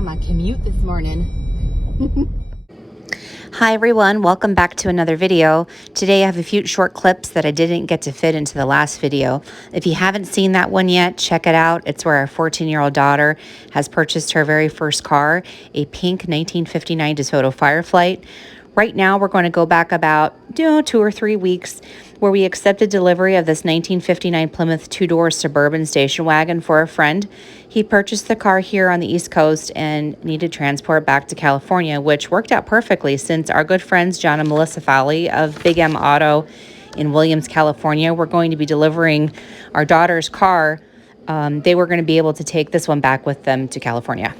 on my commute this morning. Hi everyone, welcome back to another video. Today I have a few short clips that I didn't get to fit into the last video. If you haven't seen that one yet, check it out. It's where our 14-year-old daughter has purchased her very first car, a pink 1959 DeSoto Fireflight. Right now we're going to go back about 2 or 3 weeks where we accepted delivery of this 1959 Plymouth 2-door Suburban station wagon for a friend. He purchased the car here on the East Coast and needed transport back to California, which worked out perfectly since our good friends John and Melissa Fowley of Big M Auto in Williams, California were going to be delivering our daughter's car. They were going to be able to take this one back with them to California.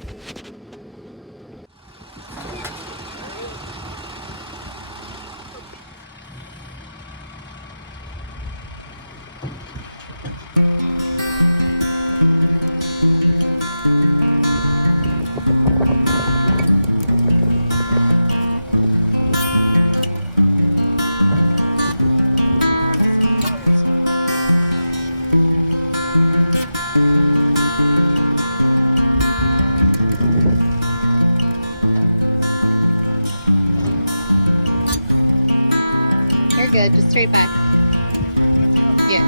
Good, just straight back. Yeah.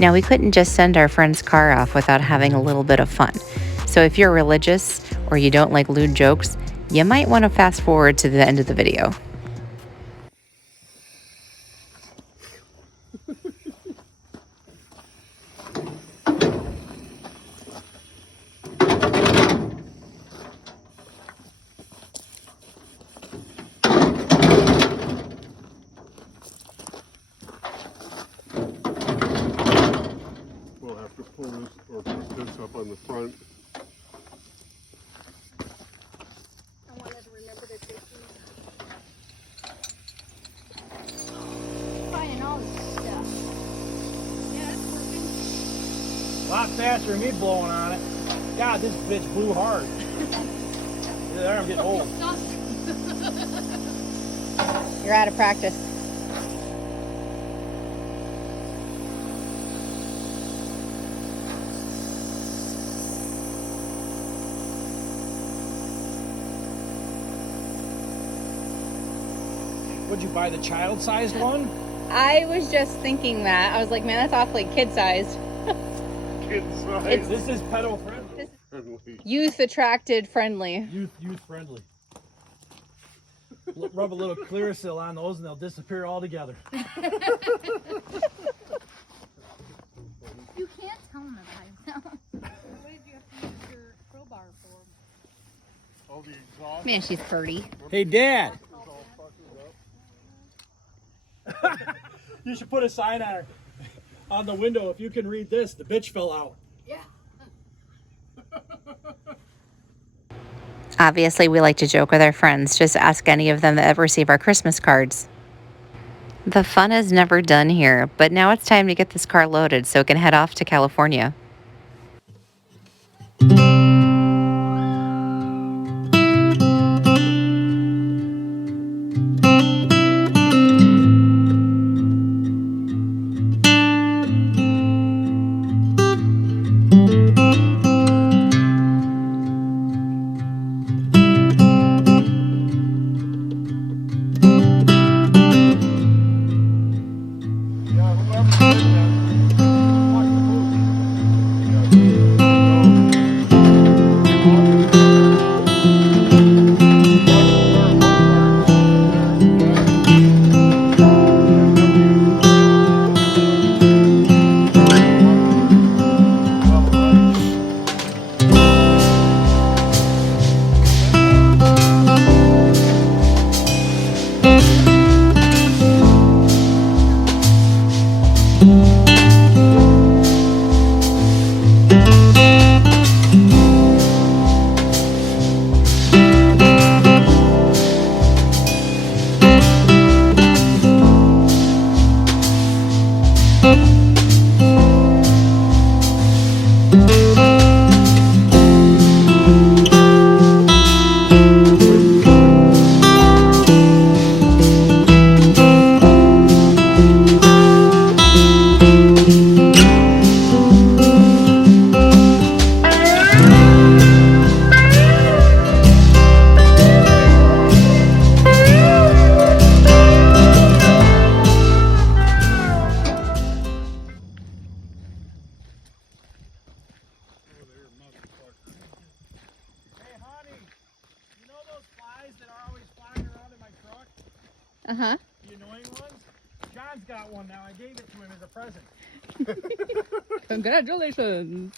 Now, we couldn't just send our friend's car off without having a little bit of fun. So if you're religious or you don't like lewd jokes, you might want to fast forward to the end of the video. We'll have to pull this or put this up on the front. I wanted to remember to take these. Finding all this stuff. Yeah, it's working. A lot faster than me blowing on it. God, this bitch blew hard. There, I'm getting old. You're out of practice. Would you buy the child-sized one? I was just thinking that. I was like, man, that's awfully kid-sized. Kid size. This is pedal friendly. Youth attracted friendly. Youth friendly. Rub a little clear seal on those and they'll disappear altogether. You can't tell them about yourself. What did you have to use your crowbar for? All the exhaust. Man, she's pretty. Hey, Dad. You should put a sign on her on the window. If you can read this, the bitch fell out. Yeah. Obviously, we like to joke with our friends. Just ask any of them that ever receive our Christmas cards. The fun is never done here, but now it's time to get this car loaded so it can head off to California. Uh-huh. The annoying ones? John's got one now. I gave it to him as a present. Congratulations.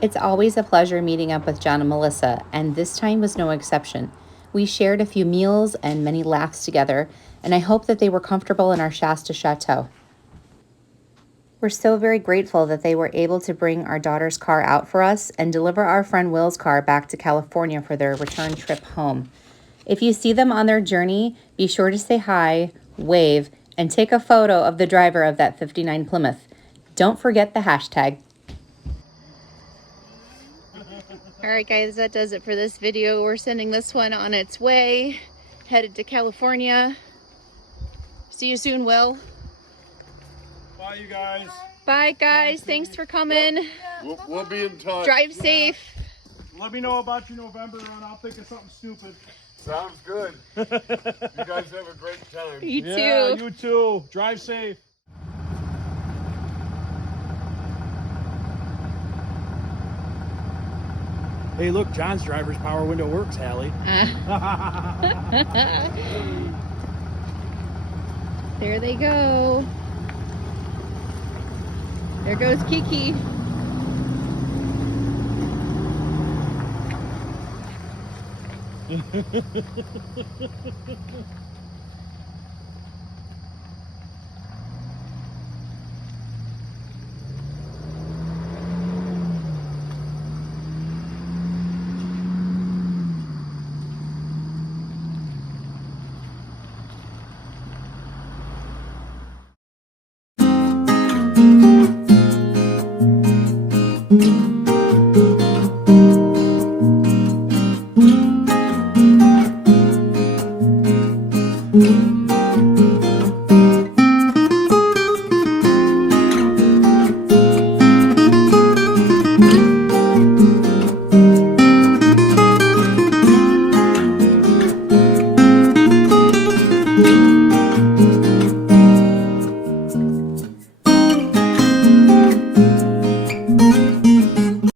It's always a pleasure meeting up with John and Melissa, and this time was no exception. We shared a few meals and many laughs together, and I hope that they were comfortable in our Shasta Chateau. We're so very grateful that they were able to bring our daughter's car out for us and deliver our friend Will's car back to California for their return trip home. If you see them on their journey, be sure to say hi, wave, and take a photo of the driver of that 59 Plymouth. Don't forget the hashtag. All right, guys, that does it for this video. We're sending this one on its way, headed to California. See you soon, Will. Bye, you guys. Bye, guys. Thanks for coming. We'll be in touch. Drive safe. Let me know about your November run. I'll think of something stupid. Sounds good. You guys have a great time. You Yeah, too. you too. Drive safe. Hey, look, John's driver's power window works, Hallie. There they go. There goes Kiki.